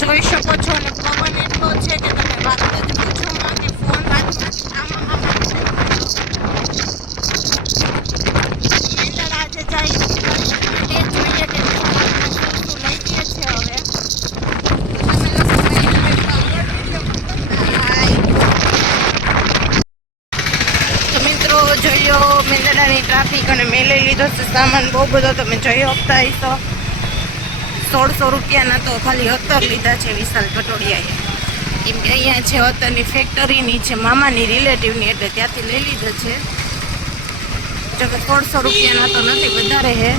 જોઈ શકો છો અને પવન એટલો છે કે તમે વાત જ પૂછો માં કે ફોન હાથમાંથી આમાં મેંદડ આજે જાય એ જોઈએ કે શું લઈ દે છે હવે જોયો મેંદડાની ટ્રાફિક અને મેં લઈ લીધો છે સામાન બહુ બધો તમે જોઈ શકતા હશો 1600 રૂપિયાના તો ખાલી અત્તર લીધા છે વિશાલ પટોડિયાએ કેમ કે અહીંયા છે અત્તરની ફેક્ટરીની છે મામાની રિલેટિવની એટલે ત્યાંથી લઈ લીધો છે જો કે 1600 રૂપિયાના તો નથી વધારે છે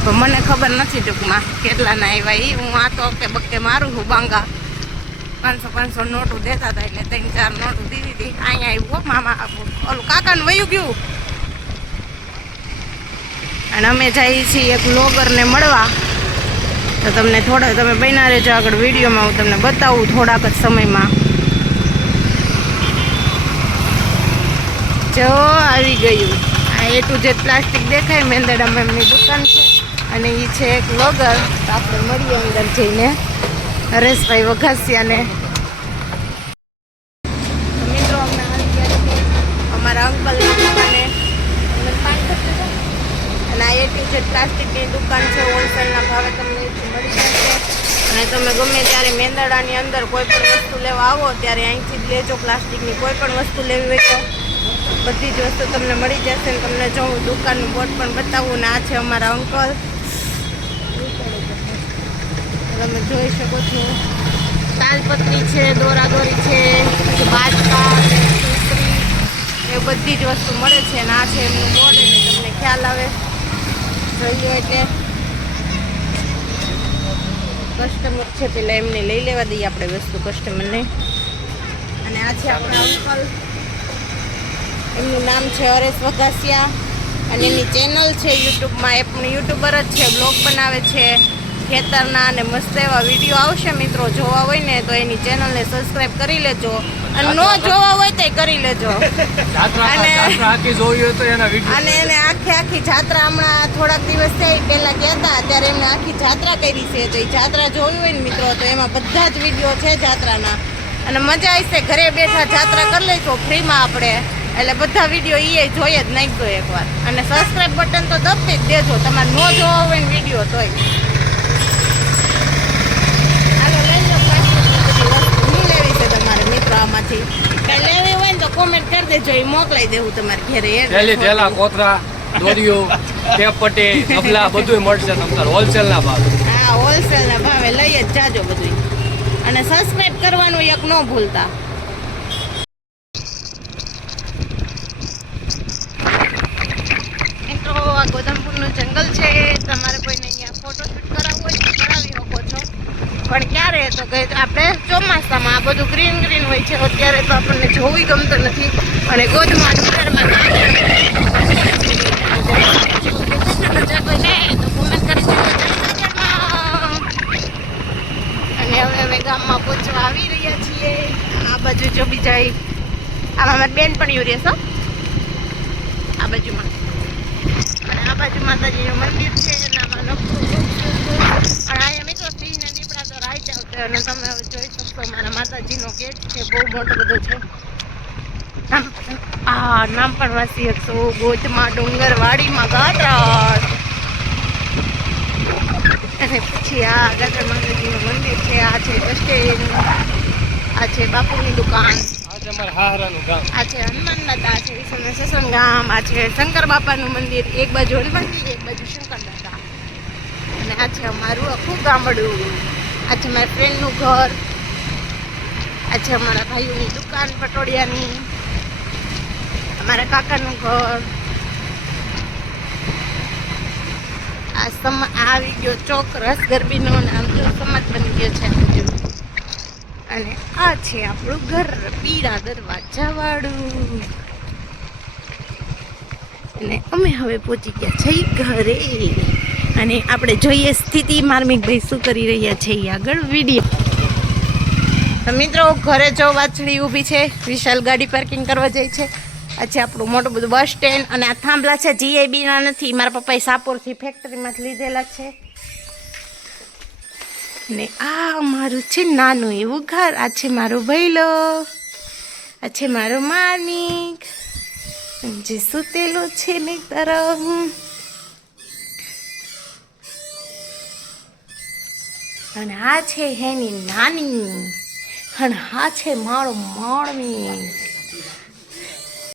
તો મને ખબર નથી ટૂંકમાં કેટલાના આવ્યા એ હું આ તો કે બકે મારું છું બાંગા 500 નોટું દેતા હતા એટલે 3-4 નોટું દીધી હતી અહીંયા આવ્યું મામા ઓલું કાકાનું વયું ગયું અને અમે જઈએ છીએ એક બ્લોગરને મળવા તો તમને થોડા તમે બન્યા રહેજો આગળ વિડીયોમાં હું તમને બતાવું થોડાક જ સમયમાં જો આવી ગયું આ એ ટુ જેડ પ્લાસ્ટિક દેખાય મેંદડામાં એમની દુકાન છે અને એ છે એક બ્લોગર તો આપણે મળીએ અંદર જઈને હરેશભાઈ વઘાસિયાને મિત્રો અમને અમારા અંકલની દુકાને અને આ એ ટુ જેડ પ્લાસ્ટિકની દુકાન છે હોલસેલના ભાવે તમને મળી જશે અને તમે ગમે ત્યારે મેંદડાની અંદર કોઈ પણ વસ્તુ લેવા આવો ત્યારે અહીંથી જ લેજો પ્લાસ્ટિકની કોઈ પણ વસ્તુ લેવી હોય તો બધી જ વસ્તુ તમને મળી જશે અને તમને જો હું દુકાનનું બોર્ડ પણ બતાવું ને આ છે અમારા અંકલ તમે જોઈ શકો છો તાલપત્રી છે દોરાદોરી છે પછી બાજકા સુસરી એ બધી જ વસ્તુ મળે છે અને આ છે એમનું બોર્ડ એટલે તમને ખ્યાલ આવે જોઈએ એટલે કસ્ટમર છે પેલા એમને લઈ લેવા દઈએ આપણે વસ્તુ કસ્ટમરને અને આ છે આપણા અંકલ એમનું નામ છે હરેશ વઘાસિયા અને એમની ચેનલ છે યુટ્યુબમાં એ પણ યુટ્યુબર જ છે બ્લોગ બનાવે છે ખેતરના અને મસ્ત એવા વિડીયો આવશે મિત્રો જોવા હોય ને તો એની ચેનલને સબસ્ક્રાઇબ કરી લેજો અને ન જોવા હોય તો કરી લેજો અને એને આખી જાત્રા હમણાં થોડાક દિવસ થયા પહેલા ગયા હતા ત્યારે એમને આખી જાત્રા કરી છે તો એ જાત્રા જોવી હોય ને મિત્રો તો એમાં બધા જ વિડીયો છે જાત્રાના અને મજા આવશે ઘરે બેઠા જાત્રા કરી લઈશું ફ્રીમાં આપણે એટલે બધા વિડીયો એ જોઈએ જ નાખજો એકવાર અને સબસ્ક્રાઇબ બટન તો દબી જ દેજો તમારે ન જોવા હોય ને વિડીયો તોય આમાંથી કઈ લેવી હોય ને તો કોમેન્ટ કરી દેજો એ મોકલાઈ દેવું તમારે ઘરે થેલા કોતરા દોરીઓ ટેપપટ્ટી ડબલા બધું મળશે તમને હોલસેલના ભાવે હા હોલસેલના ભાવે લઈ જ જાજો બધું અને સબસ્ક્રાઇબ કરવાનું એક ન ભૂલતા મિત્રો આ ગોધમપુરનું જંગલ છે તમારે કોઈને અહીંયા ફોટોશૂટ કરાવવું હોય તો કરાવી શકો છો પણ ક્યારે તો કે આપણે ચોમાસામાં આ બધું ગ્રીન ગ્રીન હોય છે અત્યારે તો આપણને જોવી ગમતું નથી અને ગોધમાં ડુંગરમાં અને હવે ગામમાં પહોંચવા આવી રહ્યા છીએ આ બાજુ જો બીજા આમાં મારી બેન પણ યુ રહેશો આ બાજુમાં અને આ બાજુ માતાજીનું મંદિર છે એનામાં નકરું અને અહીંયા મિત્રો સિંહને દીપડા તો રાઈ આવશે અને તમે હવે જોઈ શકશો મારા માતાજીનો ગેટ છે બહુ મોટો બધો છે નામ પણ વાંચી શકશો ગોધમાં ડુંગરવાડીમાં ગાત્રાળ અને પછી આ ગાત્રા માતાજીનું મંદિર છે આ છે બસ સ્ટેન્ડ આ છે બાપુની દુકાન આ છે હનુમાન દાદા છે વિષ્ણુ સસન ગામ આ છે શંકર બાપાનું મંદિર એક બાજુ હનુમાનજી એક બાજુ શંકર દાદા અને આ છે અમારું આખું ગામડું આ છે મારા ફ્રેન્ડનું ઘર આ છે અમારા ભાઈઓની દુકાન પટોડિયાની અમારા કાકાનું ઘર આ વિડીયો ચોક્કસ ગરબીનો નામ જો સમાજ બની ગયો છે અને આ છે આપણું ઘર પીળા દરવાજાવાળું અને અમે હવે પહોંચી ગયા છીએ ઘરે અને આપણે જોઈએ સ્થિતિ માર્મિકભાઈ શું કરી રહ્યા છે આગળ વિડીયો તો મિત્રો ઘરે જો વાછડી ઊભી છે વિશાલ ગાડી પાર્કિંગ કરવા જાય છે આ છે આપણું મોટું બધું બસ સ્ટેન્ડ અને આ થાંભલા છે જીઆઈબીના નથી મારા પપ્પાએ સાપોરથી ફેક્ટરીમાંથી લીધેલા છે ને આ મારું છે નાનું એવું ઘર. આ છે મારો ભૈલો, આ છે મારો માનિક જે સૂતેલો છે ને તરફ. અને આ છે એની નાની, અને આ છે મારો માણવી.